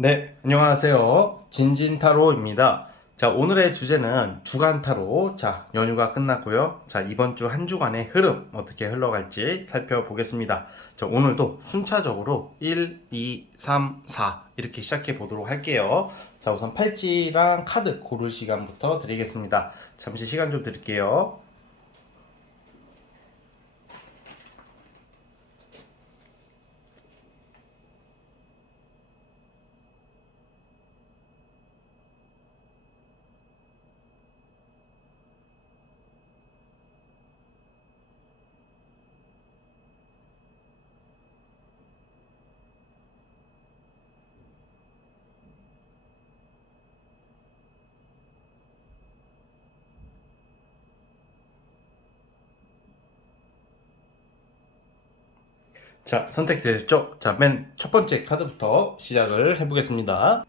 네, 안녕하세요. 진진타로입니다. 자, 오늘의 주제는 주간타로. 자, 연휴가 끝났고요. 자, 이번 주 한 주간의 흐름 어떻게 흘러갈지 살펴보겠습니다. 자, 오늘도 순차적으로 1, 2, 3, 4 이렇게 시작해 보도록 할게요. 자, 우선 팔찌랑 카드 고를 시간부터 드리겠습니다. 잠시 시간 좀 드릴게요. 자, 선택되셨죠? 자, 맨 첫 번째 카드부터 시작을 해보겠습니다.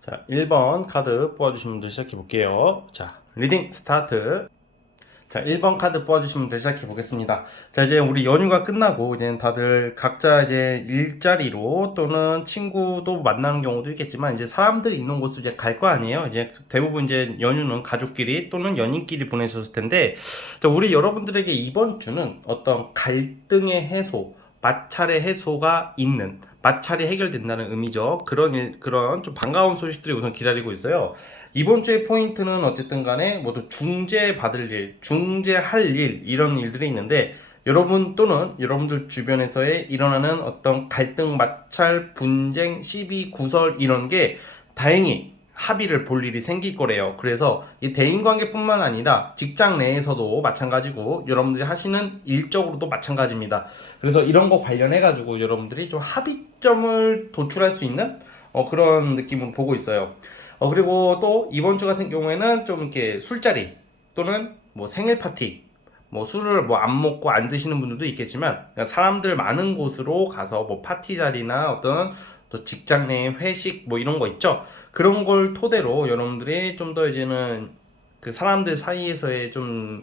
자, 1번 카드 뽑아주신 분들 시작해 볼게요. 자, 리딩 스타트. 자, 1번 카드 뽑아주신 분들 시작해 보겠습니다. 자, 이제 우리 연휴가 끝나고 이제 다들 각자 이제 일자리로 또는 친구도 만나는 경우도 있겠지만 이제 사람들이 있는 곳을 이제 갈 거 아니에요. 이제 대부분 이제 연휴는 가족끼리 또는 연인끼리 보내셨을 텐데, 자, 우리 여러분들에게 이번 주는 어떤 갈등의 해소, 마찰의 해소가 있는, 마찰이 해결된다는 의미죠. 그런 좀 반가운 소식들이 우선 기다리고 있어요. 이번 주의 포인트는 어쨌든 간에 모두 중재받을 일, 중재할 일, 이런 일들이 있는데, 여러분 또는 여러분들 주변에서의 일어나는 어떤 갈등, 마찰, 분쟁, 시비, 구설 이런 게 다행히 합의를 볼 일이 생길 거래요. 그래서 이 대인관계뿐만 아니라 직장 내에서도 마찬가지고 여러분들이 하시는 일적으로도 마찬가지입니다. 그래서 이런 거 관련해 가지고 여러분들이 좀 합의점을 도출할 수 있는 그런 느낌을 보고 있어요. 그리고 또 이번 주 같은 경우에는 좀 이렇게 술자리 또는 뭐 생일 파티, 뭐 술을 뭐 안 먹고 안 드시는 분들도 있겠지만, 그러니까 사람들 많은 곳으로 가서 뭐 파티 자리나 어떤 또 직장 내 회식 뭐 이런 거 있죠. 그런 걸 토대로 여러분들이 좀 더 이제는 그 사람들 사이에서의 좀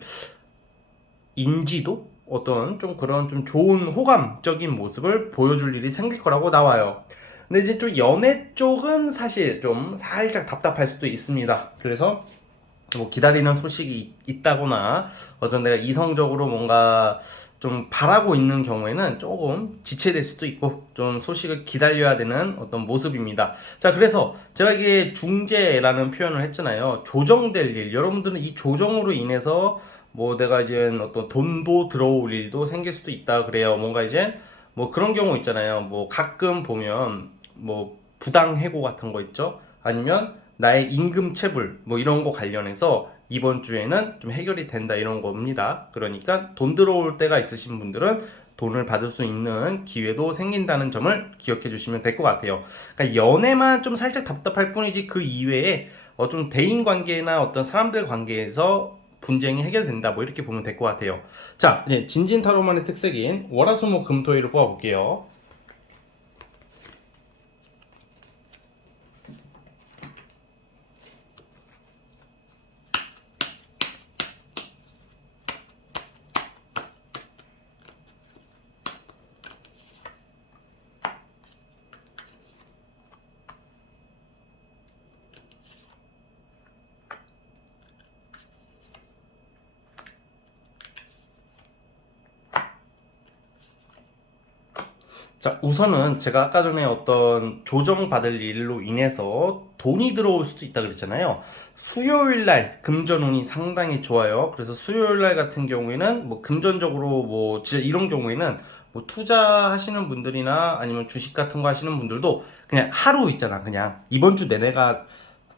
인지도, 어떤 좀 그런 좀 좋은 호감적인 모습을 보여줄 일이 생길 거라고 나와요. 근데 이제 좀 연애 쪽은 사실 좀 살짝 답답할 수도 있습니다. 그래서 뭐 기다리는 소식이 있다거나 어떤 내가 이성적으로 뭔가 좀 바라고 있는 경우에는 조금 지체될 수도 있고 좀 소식을 기다려야 되는 어떤 모습입니다. 자, 그래서 제가 이게 중재라는 표현을 했잖아요. 조정될 일. 여러분들은 이 조정으로 인해서 뭐 내가 이제 어떤 돈도 들어올 일도 생길 수도 있다 그래요. 뭔가 이제 뭐 그런 경우 있잖아요. 뭐 가끔 보면 뭐 부당 해고 같은 거 있죠. 아니면 나의 임금 체불 뭐 이런 거 관련해서 이번 주에는 좀 해결이 된다 이런 겁니다. 그러니까 돈 들어올 때가 있으신 분들은 돈을 받을 수 있는 기회도 생긴다는 점을 기억해 주시면 될 것 같아요. 그러니까 연애만 좀 살짝 답답할 뿐이지 그 이외에 좀 대인 관계나 어떤 사람들 관계에서 분쟁이 해결된다 뭐 이렇게 보면 될 것 같아요. 자, 이제 진진타로만의 특색인 월화수목금토일을 뽑아볼게요. 자, 우선은 제가 아까 전에 어떤 조정받을 일로 인해서 돈이 들어올 수도 있다 그랬잖아요. 수요일 날 금전운이 상당히 좋아요. 그래서 수요일 날 같은 경우에는 뭐 금전적으로 뭐 진짜 이런 경우에는 뭐 투자하시는 분들이나 아니면 주식 같은 거 하시는 분들도 그냥 하루 있잖아. 그냥 이번 주 내내가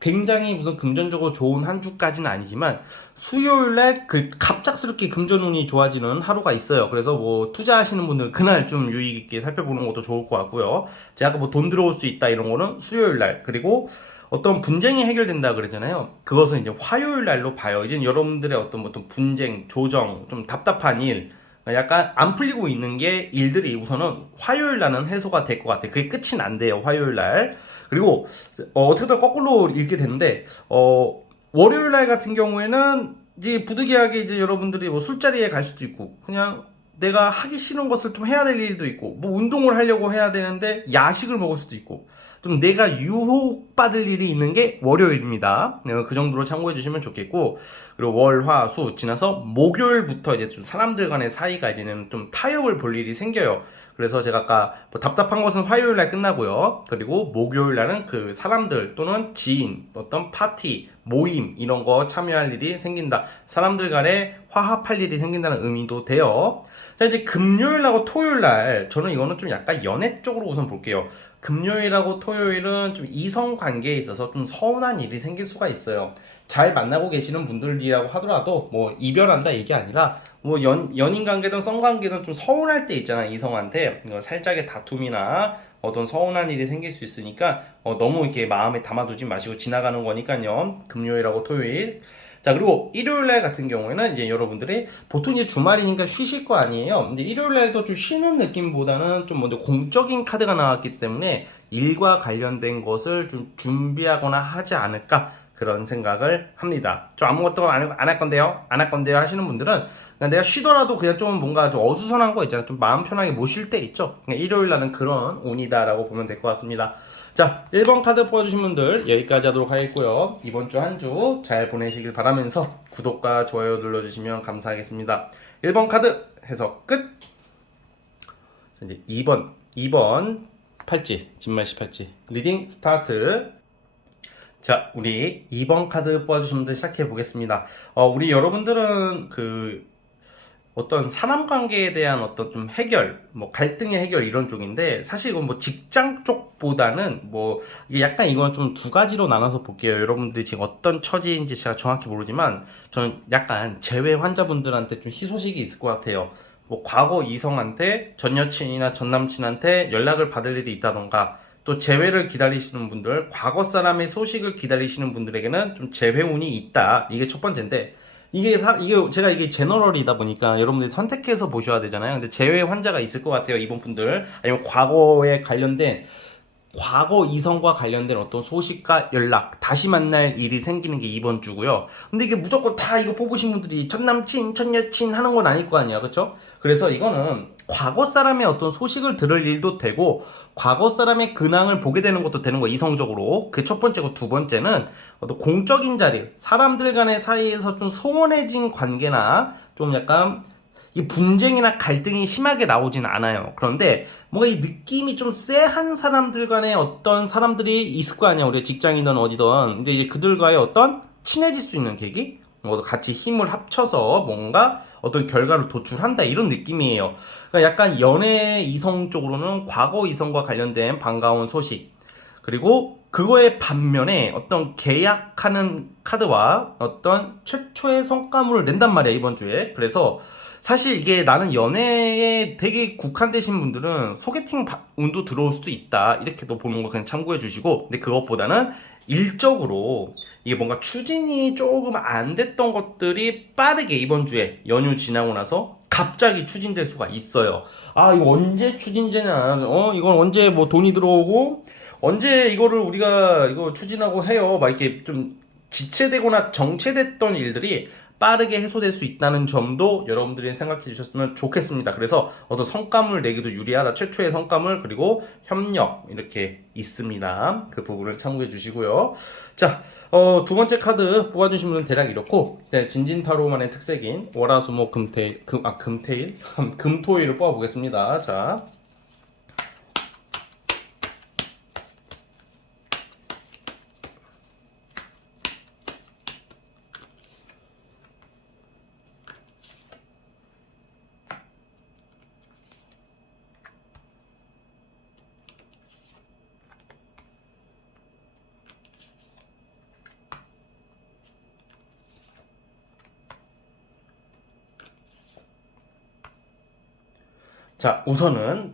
굉장히 무슨 금전적으로 좋은 한 주까지는 아니지만 수요일 날 그 갑작스럽게 금전운이 좋아지는 하루가 있어요. 그래서 뭐 투자하시는 분들 그날 좀 유의 있게 살펴보는 것도 좋을 것 같고요. 제가 아까 뭐 돈 들어올 수 있다 이런 거는 수요일 날, 그리고 어떤 분쟁이 해결된다 그러잖아요. 그것은 이제 화요일 날로 봐요. 이제 여러분들의 어떤 분쟁, 조정, 좀 답답한 일, 약간 안 풀리고 있는 게 일들이 우선은 화요일 날은 해소가 될 것 같아요. 그게 끝이 난대요, 화요일 날. 그리고 어떻게든 거꾸로 읽게 되는데 월요일 날 같은 경우에는 이제 부득이하게 이제 여러분들이 뭐 술자리에 갈 수도 있고 그냥 내가 하기 싫은 것을 좀 해야 될 일도 있고 뭐 운동을 하려고 해야 되는데 야식을 먹을 수도 있고 좀 내가 유혹받을 일이 있는 게 월요일입니다. 그 정도로 참고해 주시면 좋겠고, 그리고 월, 화, 수 지나서 목요일부터 이제 좀 사람들 간의 사이가 이제는 좀 타협을 볼 일이 생겨요. 그래서 제가 아까 뭐 답답한 것은 화요일 날 끝나고요. 그리고 목요일 날은 그 사람들 또는 지인, 어떤 파티, 모임 이런 거 참여할 일이 생긴다. 사람들 간에 화합할 일이 생긴다는 의미도 돼요. 자, 이제 금요일하고 토요일 날 저는 이거는 좀 약간 연애 쪽으로 우선 볼게요. 금요일하고 토요일은 좀 이성 관계에 있어서 좀 서운한 일이 생길 수가 있어요. 잘 만나고 계시는 분들이라고 하더라도 뭐 이별한다 이게 아니라 뭐 연인 관계든 썸 관계든 좀 서운할 때 있잖아 이성한테 살짝의 다툼이나 어떤 서운한 일이 생길 수 있으니까 너무 이렇게 마음에 담아두지 마시고 지나가는 거니까요. 금요일하고 토요일. 자, 그리고 일요일 날 같은 경우에는 이제 여러분들이 보통 이제 주말이니까 쉬실 거 아니에요. 근데 일요일 날도 좀 쉬는 느낌보다는 좀 먼저 공적인 카드가 나왔기 때문에 일과 관련된 것을 좀 준비하거나 하지 않을까 그런 생각을 합니다. 좀 아무것도 안 할 건데요. 안 할 건데요 하시는 분들은 그냥 내가 쉬더라도 그냥 좀 뭔가 좀 어수선한 거 있잖아요. 좀 마음 편하게 못 쉴 때 있죠. 일요일 날은 그런 운이다라고 보면 될 것 같습니다. 자, 1번 카드 뽑아주신 분들 여기까지 하도록 하겠고요. 이번 주 한 주 잘 보내시길 바라면서 구독과 좋아요 눌러주시면 감사하겠습니다. 1번 카드 해석 끝! 이제 2번 팔찌, 진말씨 팔찌 리딩 스타트. 자, 우리 2번 카드 뽑아주신 분들 시작해 보겠습니다. 우리 여러분들은 어떤 사람 관계에 대한 어떤 좀 해결, 뭐 갈등의 해결 이런 쪽인데 사실 이건 뭐 직장 쪽보다는 뭐 이게 약간 이건 좀 두 가지로 나눠서 볼게요. 여러분들이 지금 어떤 처지인지 제가 정확히 모르지만 저는 약간 재회 환자분들한테 좀 희소식이 있을 것 같아요. 뭐 과거 이성한테 전 여친이나 전 남친한테 연락을 받을 일이 있다던가 또 재회를 기다리시는 분들, 과거 사람의 소식을 기다리시는 분들에게는 좀 재회운이 있다. 이게 첫 번째인데 이게 제가 이게 제너럴이다 보니까 여러분들이 선택해서 보셔야 되잖아요. 근데 재회 환자가 있을 것 같아요. 이번 분들 아니면 과거에 관련된 과거 이성과 관련된 어떤 소식과 연락 다시 만날 일이 생기는 게 이번 주고요. 근데 이게 무조건 다 이거 뽑으신 분들이 전 남친, 전 여친 하는 건 아닐 거 아니야, 그렇죠? 그래서 이거는 과거 사람의 어떤 소식을 들을 일도 되고 과거 사람의 근황을 보게 되는 것도 되는 거 이성적으로. 그 첫 번째고 두 번째는 어떤 공적인 자리, 사람들 간의 사이에서 좀 소원해진 관계나 좀 약간 이 분쟁이나 갈등이 심하게 나오진 않아요. 그런데 뭔가 이 느낌이 좀 쎄한 사람들 간에 어떤 사람들이 있을 거 아니야. 우리 직장이든 어디든. 근데 이제 그들과의 어떤 친해질 수 있는 계기? 뭐 같이 힘을 합쳐서 뭔가 어떤 결과를 도출한다 이런 느낌이에요. 그러니까 약간 연애 이성 쪽으로는 과거 이성과 관련된 반가운 소식. 그리고 그거의 반면에 어떤 계약하는 카드와 어떤 최초의 성과물을 낸단 말이야 이번 주에. 그래서 사실 이게 나는 연애에 되게 국한되신 분들은 소개팅 운도 들어올 수도 있다 이렇게도 보는 거 그냥 참고해 주시고, 근데 그것보다는 일적으로 이게 뭔가 추진이 조금 안 됐던 것들이 빠르게 이번 주에 연휴 지나고 나서 갑자기 추진될 수가 있어요. 아, 이거 언제 추진되냐, 이건 언제 뭐 돈이 들어오고 언제 이거를 우리가 이거 추진하고 해요 막 이렇게 좀 지체되거나 정체됐던 일들이 빠르게 해소될 수 있다는 점도 여러분들이 생각해 주셨으면 좋겠습니다. 그래서 어떤 성과물 내기도 유리하다. 최초의 성과물 그리고 협력 이렇게 있습니다. 그 부분을 참고해 주시고요. 자, 두 번째 카드 뽑아주신 분은 대략 이렇고, 진진타로만의 특색인 월화수목 금태일, 금태일? 금토일을 뽑아보겠습니다. 자. 자, 우선은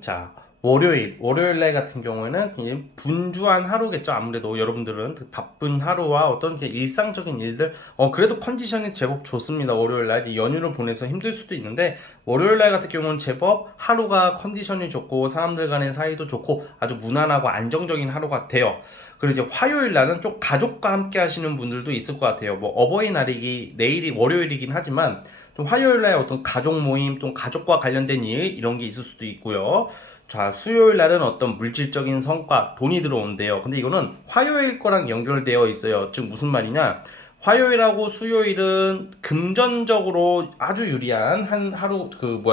월요일 날 같은 경우에는 그냥 분주한 하루겠죠. 아무래도 여러분들은 그 바쁜 하루와 어떤 일상적인 일들, 그래도 컨디션이 제법 좋습니다. 월요일 날 이제 연휴를 보내서 힘들 수도 있는데 월요일 날 같은 경우는 제법 하루가 컨디션이 좋고 사람들 간의 사이도 좋고 아주 무난하고 안정적인 하루가 돼요. 그리고 이제 화요일 날은 좀 가족과 함께 하시는 분들도 있을 것 같아요. 뭐 어버이날이기 내일이 월요일이긴 하지만 좀 화요일 날 어떤 가족 모임 또 가족과 관련된 일 이런 게 있을 수도 있고요. 자, 수요일 날은 어떤 물질적인 성과, 돈이 들어온대요. 근데 이거는 화요일 거랑 연결되어 있어요. 즉 무슨 말이냐? 화요일하고 수요일은 금전적으로 아주 유리한 한 하루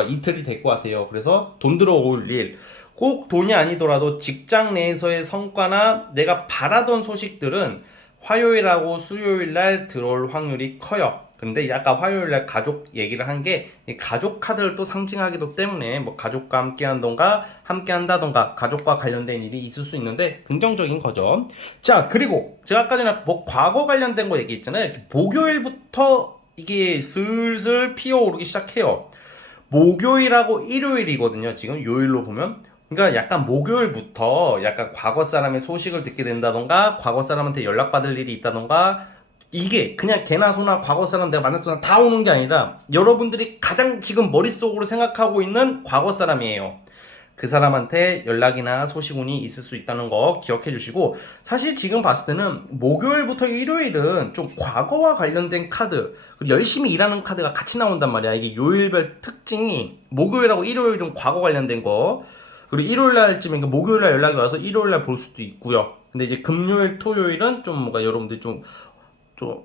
이틀이 될 것 같아요. 그래서 돈 들어올 일, 꼭 돈이 아니더라도 직장 내에서의 성과나 내가 바라던 소식들은 화요일하고 수요일 날 들어올 확률이 커요. 근데 아까 화요일 날 가족 얘기를 한 게 가족 카드를 또 상징하기도 때문에 뭐 가족과 함께 한던가 함께 한다던가 가족과 관련된 일이 있을 수 있는데 긍정적인 거죠. 자, 그리고 제가 아까 전에 뭐 과거 관련된 거 얘기했잖아요. 이렇게 목요일부터 이게 슬슬 피어오르기 시작해요. 목요일하고 일요일이거든요. 지금 요일로 보면. 그러니까 약간 목요일부터 약간 과거 사람의 소식을 듣게 된다던가 과거 사람한테 연락받을 일이 있다던가 이게 그냥 개나 소나 과거 사람 내가 만났거나 다 오는 게 아니라 여러분들이 가장 지금 머릿속으로 생각하고 있는 과거 사람이에요. 그 사람한테 연락이나 소식운이 있을 수 있다는 거 기억해 주시고, 사실 지금 봤을 때는 목요일부터 일요일은 좀 과거와 관련된 카드, 그리고 열심히 일하는 카드가 같이 나온단 말이야. 이게 요일별 특징이 목요일하고 일요일은 과거 관련된 거, 그리고 일요일 날쯤에 목요일 날 연락이 와서 일요일 날 볼 수도 있고요. 근데 이제 금요일, 토요일은 좀 뭔가 여러분들이 좀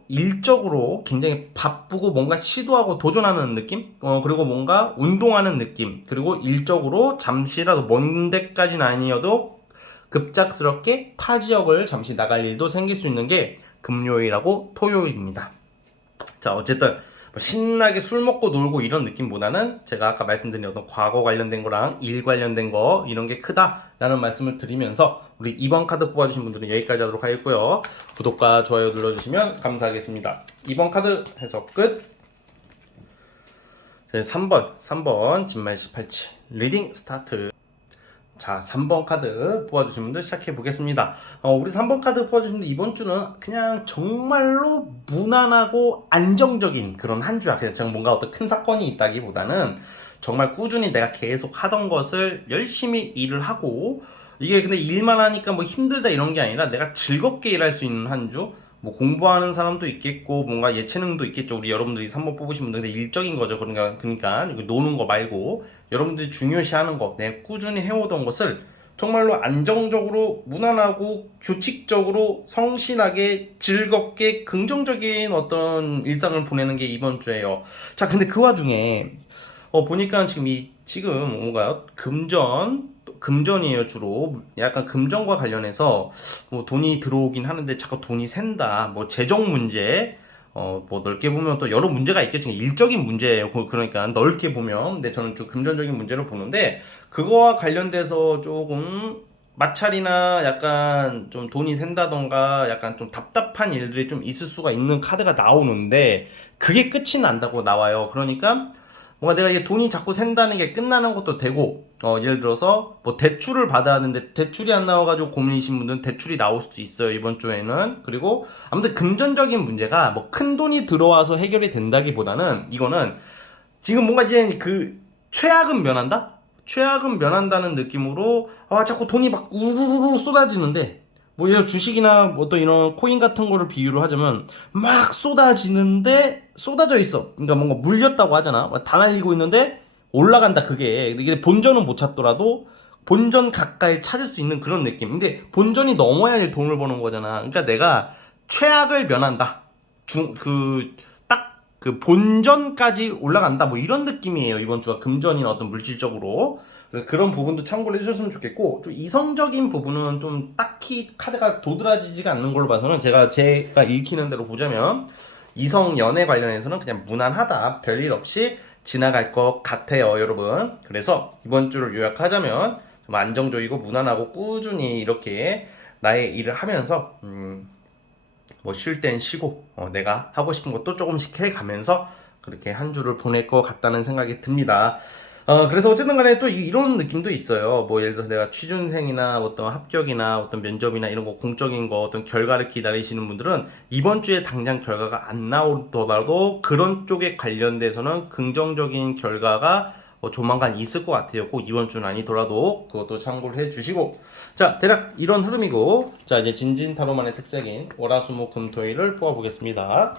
일적으로 굉장히 바쁘고 뭔가 시도하고 도전하는 느낌? 그리고 뭔가 운동하는 느낌. 그리고 일적으로 잠시라도 먼 데까지는 아니어도 급작스럽게 타 지역을 잠시 나갈 일도 생길 수 있는 게 금요일하고 토요일입니다. 자, 어쨌든 뭐 신나게 술 먹고 놀고 이런 느낌보다는 제가 아까 말씀드린 어떤 과거 관련된 거랑 일 관련된 거 이런 게 크다라는 말씀을 드리면서 우리 2번 카드 뽑아주신 분들은 여기까지 하도록 하겠고요. 구독과 좋아요 눌러주시면 감사하겠습니다. 2번 카드 해석 끝. 3번 진말 18치 리딩 스타트. 자, 3번 카드 뽑아주신 분들 시작해 보겠습니다. 우리 3번 카드 뽑아주신 분들 이번 주는 그냥 정말로 무난하고 안정적인 그런 한 주야. 그냥 뭔가 어떤 큰 사건이 있다기보다는 정말 꾸준히 내가 계속 하던 것을 열심히 일을 하고, 이게 근데 일만 하니까 뭐 힘들다 이런 게 아니라 내가 즐겁게 일할 수 있는 한 주. 뭐 공부하는 사람도 있겠고 뭔가 예체능도 있겠죠. 우리 여러분들이 3번 뽑으신 분들. 근데 일적인 거죠. 그러니까 노는 거 말고 여러분들이 중요시하는 거, 내가 꾸준히 해오던 것을 정말로 안정적으로 무난하고 규칙적으로 성실하게 즐겁게 긍정적인 어떤 일상을 보내는 게 이번 주예요. 자, 근데 그 와중에 보니까 지금 뭔가요? 금전이에요. 주로 약간 금전과 관련해서 뭐 돈이 들어오긴 하는데 자꾸 돈이 샌다. 뭐 재정 문제, 뭐 넓게 보면 또 여러 문제가 있겠죠. 일적인 문제예요. 그러니까 넓게 보면. 근데 저는 좀 금전적인 문제를 보는데 그거와 관련돼서 조금 마찰이나 약간 좀 돈이 샌다던가 약간 좀 답답한 일들이 좀 있을 수가 있는 카드가 나오는데 그게 끝이 난다고 나와요. 그러니까 뭔가 내가 이게 돈이 자꾸 샌다는 게 끝나는 것도 되고, 예를 들어서 뭐 대출을 받아야 하는데 대출이 안 나와가지고 고민이신 분들은 대출이 나올 수도 있어요, 이번 주에는. 그리고 아무튼 금전적인 문제가 뭐 큰 돈이 들어와서 해결이 된다기보다는 이거는 지금 뭔가 이제 최악은 면한다? 최악은 면한다는 느낌으로 자꾸 돈이 막 우르르 쏟아지는데, 뭐 예를 주식이나 뭐 또 이런 코인 같은 거를 비유를 하자면 막 쏟아지는데 쏟아져 있어. 그러니까 뭔가 물렸다고 하잖아. 다 날리고 있는데 올라간다. 그게 이게 본전은 못 찾더라도 본전 가까이 찾을 수 있는 그런 느낌. 근데 본전이 넘어야 돈을 버는 거잖아. 그러니까 내가 최악을 면한다. 딱 그 본전까지 올라간다. 뭐 이런 느낌이에요. 이번 주가 금전이나 어떤 물질적으로. 그런 부분도 참고를 해주셨으면 좋겠고, 좀 이성적인 부분은 좀 딱히 카드가 도드라지지가 않는 걸로 봐서는 제가 읽히는 대로 보자면 이성 연애 관련해서는 그냥 무난하다. 별일 없이 지나갈 것 같아요, 여러분. 그래서 이번 주를 요약하자면 좀 안정적이고 무난하고 꾸준히 이렇게 나의 일을 하면서 뭐 쉴 땐 쉬고 내가 하고 싶은 것도 조금씩 해가면서 그렇게 한 주를 보낼 것 같다는 생각이 듭니다. 그래서 어쨌든 간에 또 이런 느낌도 있어요. 뭐 예를 들어서 내가 취준생이나 어떤 합격이나 어떤 면접이나 이런 거 공적인 거 어떤 결과를 기다리시는 분들은 이번 주에 당장 결과가 안 나오더라도 그런 쪽에 관련돼서는 긍정적인 결과가 조만간 있을 것 같아요. 꼭 이번 주는 아니더라도 그것도 참고를 해주시고, 자, 대략 이런 흐름이고, 자, 이제 진진타로만의 특색인 월화수목금토일을 뽑아보겠습니다.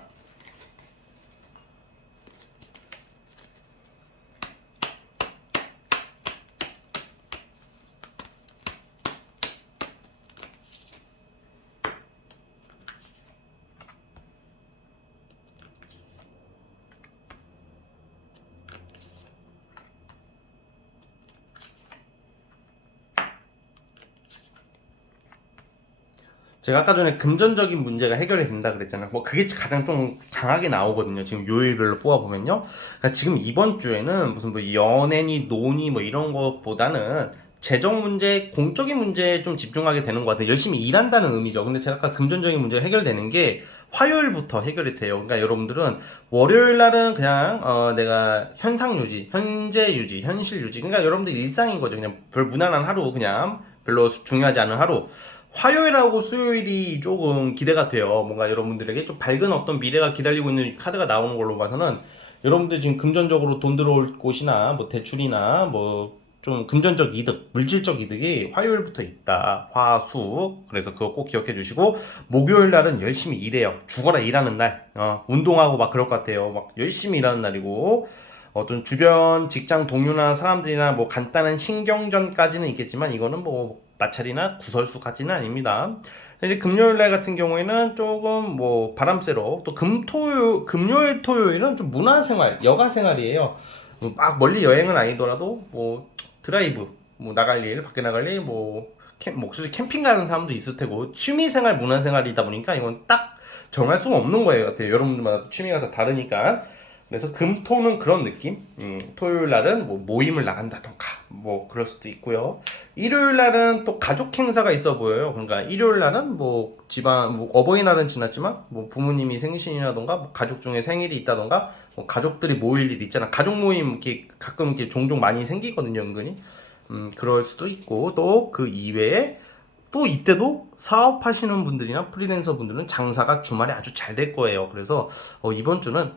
제가 아까 전에 금전적인 문제가 해결이 된다 그랬잖아요. 뭐 그게 가장 좀 강하게 나오거든요. 지금 요일별로 뽑아보면요. 그러니까 지금 이번 주에는 무슨 뭐 연애니 노니 뭐 이런 것보다는 재정 문제, 공적인 문제에 좀 집중하게 되는 것 같아요. 열심히 일한다는 의미죠. 근데 제가 아까 금전적인 문제가 해결되는 게 화요일부터 해결이 돼요. 그러니까 여러분들은 월요일 날은 그냥 내가 현상 유지, 현재 유지, 현실 유지. 그러니까 여러분들 일상인 거죠. 그냥 별 무난한 하루, 그냥 별로 중요하지 않은 하루. 화요일하고 수요일이 조금 기대가 돼요. 뭔가 여러분들에게 좀 밝은 어떤 미래가 기다리고 있는 카드가 나오는 걸로 봐서는 여러분들 지금 금전적으로 돈 들어올 곳이나 뭐 대출이나 뭐 좀 금전적 이득, 물질적 이득이 화요일부터 있다. 화수. 그래서 그거 꼭 기억해 주시고 목요일 날은 열심히 일해요. 죽어라 일하는 날. 운동하고 막 그럴 것 같아요. 막 열심히 일하는 날이고 어떤 주변 직장 동료나 사람들이나 뭐 간단한 신경전까지는 있겠지만 이거는 뭐 마찰이나 구설수까지는 아닙니다. 이제 금요일 날 같은 경우에는 조금 뭐 바람쐬러 또 금요일 토요일은 좀 문화생활 여가 생활이에요. 막 멀리 여행은 아니더라도 뭐 드라이브 뭐 나갈 일 밖에 나갈 일뭐 솔직히 캠핑 가는 사람도 있을 테고 취미생활 문화생활이다 보니까 이건 딱 정할 수가 없는 거예요 같아요. 여러분들마다 취미가 다 다르니까. 그래서 금토는 그런 느낌. 토요일 날은 뭐 모임을 나간다던가 뭐 그럴 수도 있고요. 일요일 날은 또 가족 행사가 있어 보여요. 그러니까 일요일 날은 뭐 집안 뭐 어버이날은 지났지만 뭐 부모님이 생신이라던가 뭐 가족 중에 생일이 있다던가 뭐 가족들이 모일 일 있잖아. 가족 모임 이렇게 가끔 이렇게 종종 많이 생기거든요, 은근히. 그럴 수도 있고 또 그 이외에 또 이때도 사업하시는 분들이나 프리랜서 분들은 장사가 주말에 아주 잘 될 거예요. 그래서 이번 주는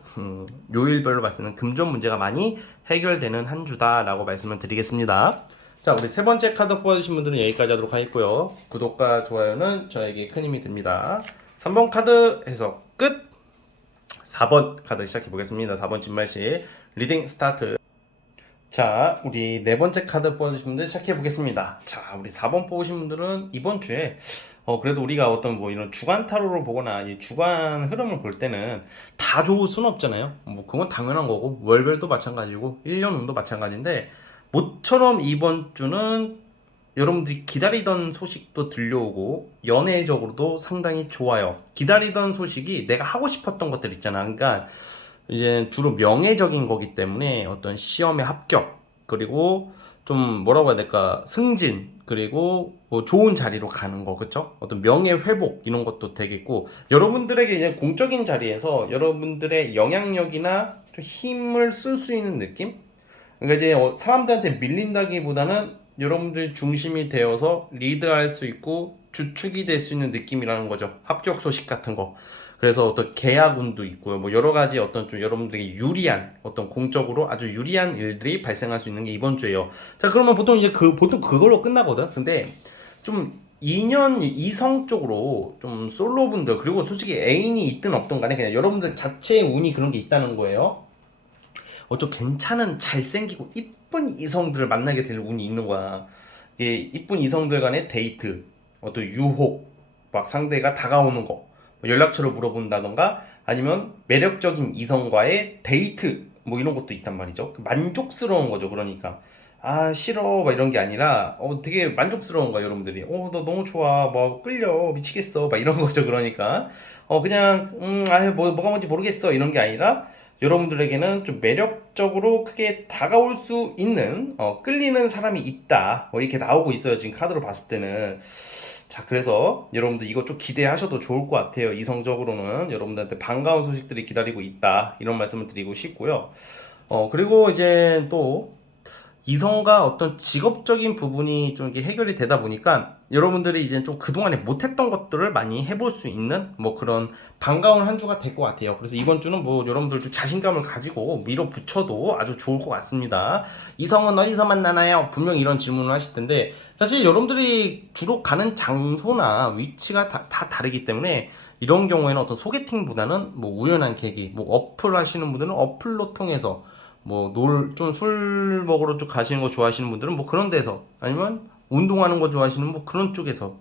요일별로 봤을 때는 금전 문제가 많이 해결되는 한 주다라고 말씀을 드리겠습니다. 자, 우리 세 번째 카드 뽑아주신 분들은 여기까지 하도록 하겠고요. 구독과 좋아요는 저에게 큰 힘이 됩니다. 3번 카드 해서 끝! 4번 카드 시작해 보겠습니다. 4번 진말씨 리딩 스타트. 자, 우리 네 번째 카드 뽑아주신 분들 시작해 보겠습니다. 자, 우리 4번 뽑으신 분들은 이번 주에 그래도 우리가 어떤 뭐 이런 주간 타로를 보거나 이 주간 흐름을 볼 때는 다 좋을 수는 없잖아요. 뭐 그건 당연한 거고 월별도 마찬가지고 1년운도 마찬가지인데 모처럼 이번 주는 여러분들이 기다리던 소식도 들려오고 연애적으로도 상당히 좋아요. 기다리던 소식이 내가 하고 싶었던 것들 있잖아. 그러니까 이제 주로 명예적인 거기 때문에 어떤 시험의 합격 그리고 좀 뭐라고 해야 될까 승진 그리고 뭐 좋은 자리로 가는 거 그쵸? 어떤 명예 회복 이런 것도 되겠고 여러분들에게 이제 공적인 자리에서 여러분들의 영향력이나 좀 힘을 쓸 수 있는 느낌? 그러니까 이제 사람들한테 밀린다기보다는 여러분들 중심이 되어서 리드할 수 있고 주축이 될 수 있는 느낌이라는 거죠. 합격 소식 같은 거. 그래서 어떤 계약운도 있고요. 뭐 여러 가지 어떤 좀 여러분들에게 유리한 어떤 공적으로 아주 유리한 일들이 발생할 수 있는 게 이번 주예요. 자, 그러면 보통 이제 보통 그걸로 끝나거든. 근데 좀 2년 이성 쪽으로 좀 솔로분들 그리고 솔직히 애인이 있든 없든 간에 그냥 여러분들 자체의 운이 그런 게 있다는 거예요. 좀 괜찮은 잘생기고 이쁜 이성들을 만나게 될 운이 있는 거야. 이게 이쁜 이성들 간의 데이트, 어떤 유혹, 막 상대가 다가오는 거, 뭐 연락처를 물어본다던가 아니면 매력적인 이성과의 데이트, 뭐 이런 것도 있단 말이죠. 만족스러운 거죠. 그러니까 아 싫어 막 이런 게 아니라 되게 만족스러운 거야 여러분들이. 너 너무 좋아, 뭐 끌려 미치겠어 막 이런 거죠. 그러니까 그냥 아유 뭐가 뭔지 모르겠어 이런 게 아니라 여러분들에게는 좀 매력적으로 크게 다가올 수 있는 끌리는 사람이 있다 뭐 이렇게 나오고 있어요 지금 카드로 봤을 때는. 자, 그래서 여러분들 이거 좀 기대하셔도 좋을 것 같아요. 이성적으로는 여러분들한테 반가운 소식들이 기다리고 있다 이런 말씀을 드리고 싶고요. 그리고 이제 또 이성과 어떤 직업적인 부분이 좀 이렇게 해결이 되다 보니까 여러분들이 이제 좀 그동안에 못했던 것들을 많이 해볼 수 있는 뭐 그런 반가운 한 주가 될 것 같아요. 그래서 이번 주는 뭐 여러분들 좀 자신감을 가지고 밀어붙여도 아주 좋을 것 같습니다. 이성은 어디서 만나나요? 분명히 이런 질문을 하실 텐데 사실 여러분들이 주로 가는 장소나 위치가 다 다르기 때문에 이런 경우에는 어떤 소개팅보다는 뭐 우연한 계기, 뭐 어플 하시는 분들은 어플로 통해서 뭐 좀 술 먹으러 좀 가시는 거 좋아하시는 분들은 뭐 그런 데서 아니면 운동하는 거 좋아하시는 뭐 그런 쪽에서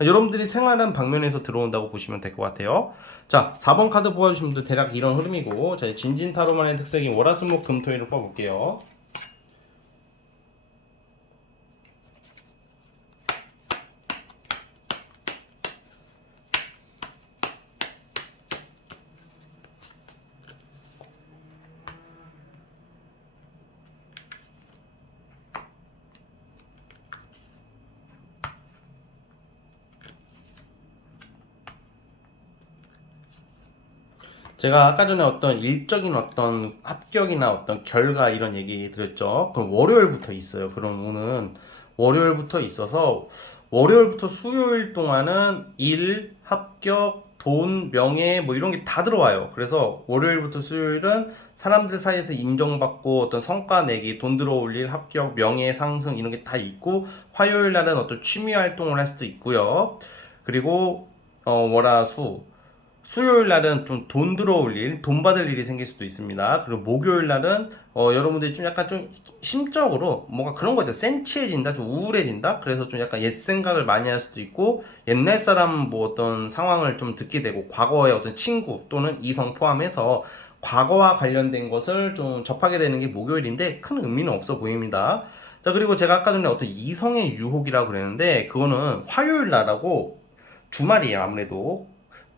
여러분들이 생활한 방면에서 들어온다고 보시면 될 것 같아요. 자, 4번 카드 뽑아주시면 분들 대략 이런 흐름이고 자, 진진타로만의 특색인 월화수목금토일을 뽑아볼게요. 제가 아까 전에 어떤 일적인 어떤 합격이나 어떤 결과 이런 얘기 드렸죠. 그럼 월요일부터 있어요. 그럼 오는 월요일부터 있어서 월요일부터 수요일 동안은 일, 합격, 돈, 명예 뭐 이런 게 다 들어와요. 그래서 월요일부터 수요일은 사람들 사이에서 인정받고 어떤 성과 내기, 돈 들어올 일, 합격, 명예 상승 이런 게 다 있고 화요일 날은 어떤 취미 활동을 할 수도 있고요. 그리고 월화수 수요일 날은 좀 돈 들어올 일, 돈 받을 일이 생길 수도 있습니다. 그리고 목요일 날은 여러분들이 좀 약간 좀 심적으로 뭔가 그런 거죠. 센치해진다, 좀 우울해진다. 그래서 좀 약간 옛 생각을 많이 할 수도 있고 옛날 사람 뭐 어떤 상황을 좀 듣게 되고 과거의 어떤 친구 또는 이성 포함해서 과거와 관련된 것을 좀 접하게 되는 게 목요일인데 큰 의미는 없어 보입니다. 자, 그리고 제가 아까 전에 어떤 이성의 유혹이라고 그랬는데 그거는 화요일 날하고 주말이에요, 아무래도.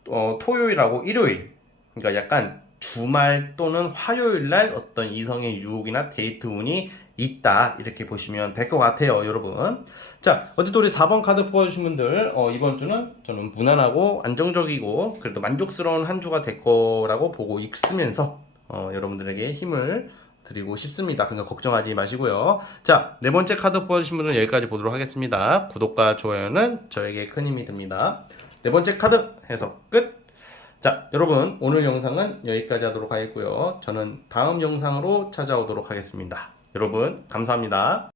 토요일하고 일요일. 그러니까 약간 주말 또는 화요일 날 어떤 이성의 유혹이나 데이트 운이 있다. 이렇게 보시면 될 것 같아요, 여러분. 자, 어쨌든 우리 4번 카드 뽑아주신 분들, 이번 주는 저는 무난하고 안정적이고, 그래도 만족스러운 한 주가 될 거라고 보고 있으면서, 여러분들에게 힘을 드리고 싶습니다. 그러니까 걱정하지 마시고요. 자, 네 번째 카드 뽑아주신 분은 여기까지 보도록 하겠습니다. 구독과 좋아요는 저에게 큰 힘이 듭니다. 네 번째 카드 해석 끝. 자, 여러분 오늘 영상은 여기까지 하도록 하겠고요. 저는 다음 영상으로 찾아오도록 하겠습니다. 여러분 감사합니다.